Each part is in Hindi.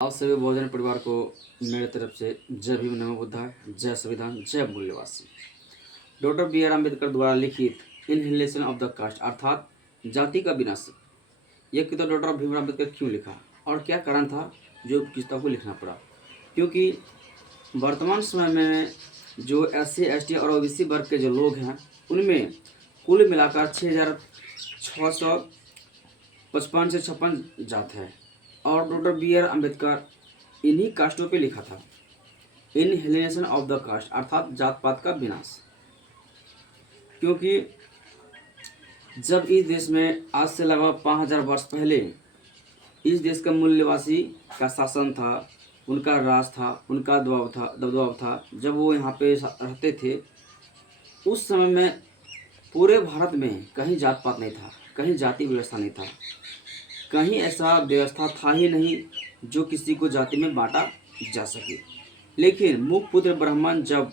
आप सभी बहुजन परिवार को मेरे तरफ से जय भीम, नमो बुद्धाय, जय संविधान, जय मूल्यवासी। डॉक्टर बी आर अम्बेडकर द्वारा लिखित इनहिलेशन ऑफ द कास्ट अर्थात जाति का विनाश, यह किताब डॉक्टर भीमराव अम्बेडकर क्यों लिखा और क्या कारण था जो किताब को लिखना पड़ा? क्योंकि वर्तमान समय में जो SC ST और OBC वर्ग के जो लोग हैं उनमें कुल मिलाकर 6,655 से 56 जात है और डॉक्टर बी आर अम्बेडकर इन्हीं कास्टों पे लिखा था इनहेलेशन ऑफ द कास्ट अर्थात जात पात का विनाश। क्योंकि जब इस देश में आज से लगभग 5000 वर्ष पहले इस देश का मूल निवासी का शासन था, उनका राज था, उनका दबदबा था, जब वो यहाँ पे रहते थे उस समय में पूरे भारत में कहीं जात पात नहीं था, कहीं जाति व्यवस्था नहीं था, कहीं ऐसा व्यवस्था था ही नहीं जो किसी को जाति में बांटा जा सके। लेकिन मुखपुत्र ब्राह्मण जब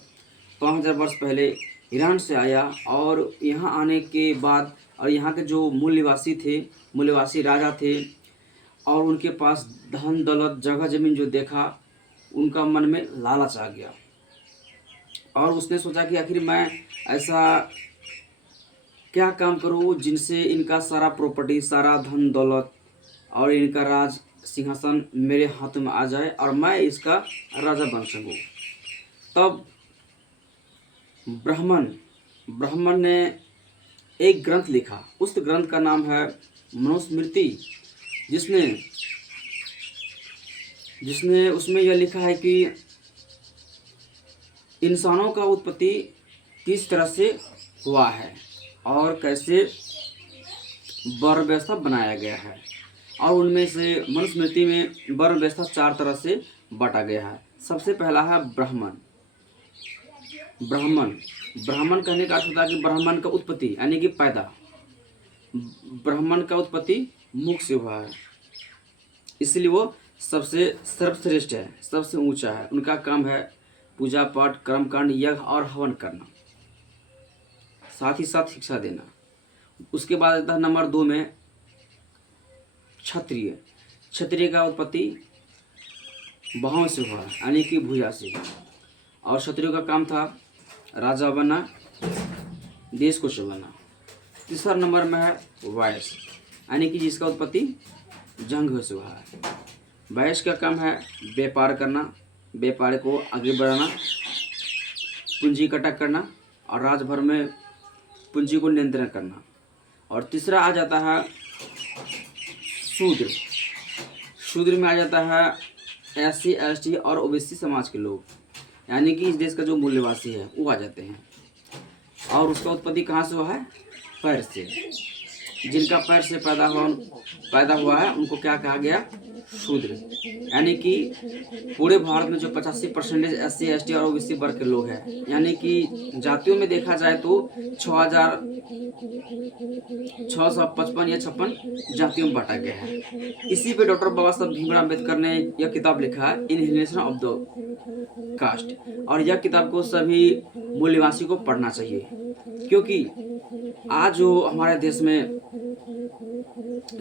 5000 वर्ष पहले ईरान से आया और यहाँ आने के बाद और यहाँ के जो मूल निवासी राजा थे और उनके पास धन दौलत जगह जमीन जो देखा, उनका मन में लालच आ गया और उसने सोचा कि आखिर मैं ऐसा क्या काम करूँ जिनसे इनका सारा प्रॉपर्टी, सारा धन दौलत और इनका राज सिंहासन मेरे हाथों में आ जाए और मैं इसका राजा बन सकूँ। तब ब्राह्मण ने एक ग्रंथ लिखा। उस ग्रंथ का नाम है मनुस्मृति, जिसने उसमें यह लिखा है कि इंसानों का उत्पत्ति किस तरह से हुआ है और कैसे वर्ण व्यवस्था बनाया गया है। और उनमें से मनुस्मृति में वर्ण व्यवस्था 4 तरह से बांटा गया है। सबसे पहला है ब्राह्मण कहने का अर्थ होता है कि ब्राह्मण का उत्पत्ति यानी कि पैदा। ब्राह्मण का उत्पत्ति मुख से हुआ है, इसलिए वो सबसे सर्वश्रेष्ठ है, सबसे ऊंचा है। उनका काम है पूजा पाठ, कर्मकांड, यज्ञ और हवन करना, साथ ही साथ शिक्षा देना। उसके बाद आता है नंबर 2 में क्षत्रिय का उत्पत्ति बाहों से हुआ यानी कि भुजा से, और क्षत्रियों का काम था राजा बनना, देश को चलाना। तीसरा नंबर में है वैश्य यानी कि जिसका उत्पत्ति जंग से हुआ है। वैश्य का काम है व्यापार करना, व्यापार को आगे बढ़ाना, पूंजी इकट्ठा करना और राजभर में पूंजी को नियंत्रण करना। और तीसरा आ जाता है शूद्र में आ जाता है SC ST और OBC समाज के लोग, यानी कि इस देश का जो मूल निवासी है वो आ जाते हैं। और उसका उत्पत्ति कहाँ से हुआ है? पैर से। जिनका पैर से पैदा हुआ है उनको क्या कहा गया? शूद्र। यानी कि पूरे भारत में जो 85% SC ST और OBC वर्ग के लोग हैं, यानी कि जातियों में देखा जाए तो 6,655 या 56 जातियों में बांटा गया है। इसी पे डॉक्टर बाबा साहब भीमराव अम्बेडकर ने यह किताब लिखा है इनहेलेशन ऑफ द कास्ट, और यह किताब को सभी मूल निवासी को पढ़ना चाहिए। क्योंकि आज जो हमारे देश में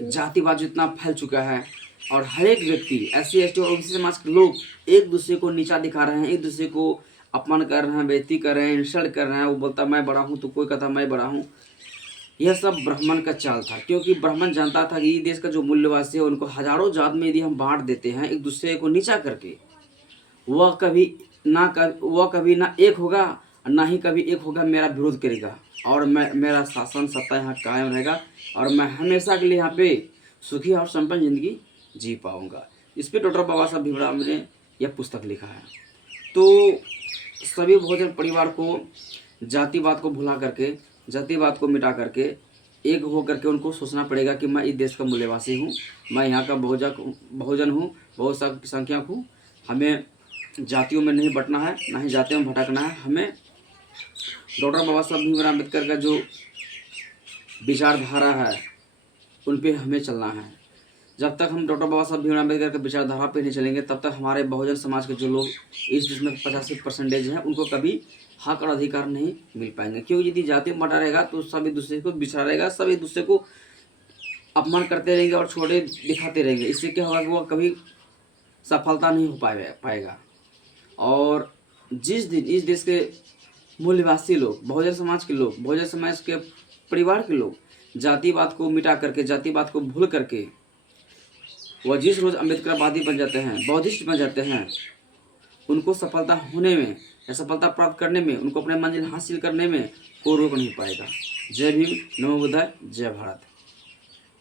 जातिवाद इतना फैल चुका है और हर एक व्यक्ति SC ST और OBC समाज के लोग एक दूसरे को नीचा दिखा रहे हैं, एक दूसरे को अपमान कर रहे हैं, बेइज्जती कर रहे हैं, इंसल्ट कर रहे हैं। वो बोलता मैं बड़ा हूँ तो कोई कहता मैं बड़ा हूँ। यह सब ब्राह्मण का चाल था, क्योंकि ब्राह्मण जानता था कि देश का जो मूल्यवासी है उनको हजारों जात में यदि हम बांट देते हैं एक दूसरे को नीचा करके, वह कभी ना एक होगा ना ही कभी एक होगा मेरा विरोध करेगा और मेरा शासन सत्ता यहाँ कायम रहेगा और मैं हमेशा के लिए यहाँ पे सुखी और संपन्न जिंदगी जी पाऊंगा। इस पे डॉक्टर बाबा साहब भीमराव ने यह पुस्तक लिखा है। तो सभी बहुजन परिवार को जातिवाद को भुला करके, जातिवाद को मिटा करके एक हो करके उनको सोचना पड़ेगा कि मैं इस देश का मूल्यवासी हूँ, मैं यहाँ का बहुजन हूँ, बहुसंख्यक हूँ। हमें जातियों में नहीं बंटना है, ना ही जातियों में भटकना है। हमें डॉक्टर बाबा साहब भीमराव अम्बेडकर का जो विचारधारा है उन पे हमें चलना है। जब तक हम डॉक्टर बाबा साहब भीमराव अम्बेडकर के विचारधारा पे नहीं चलेंगे तब तक हमारे बहुजन समाज के जो लोग इस देश में 85% हैं उनको कभी हक और अधिकार नहीं मिल पाएंगे। क्योंकि यदि जाति में बंटा रहेगा तो सब एक दूसरे को बिछड़ा रहेगा, सब एक दूसरे को अपमान करते रहेंगे और छोटे दिखाते रहेंगे। इससे क्या होगा कि वो कभी सफलता नहीं हो पाएगा। और जिस दिन इस देश के मूल्यवासी लोग, बहुजन समाज के लोग, बहुजन समाज के परिवार के लोग जातिवाद को मिटा करके, जातिवाद को भूल करके वह जिस रोज़ अम्बेडकरवादी बन जाते हैं, बौद्धिस्ट बन जाते हैं, उनको सफलता होने में या सफलता प्राप्त करने में, उनको अपने मंजिल हासिल करने में कोई रोक नहीं पाएगा। जय भीम, नमो बुद्धाय, जय भारत।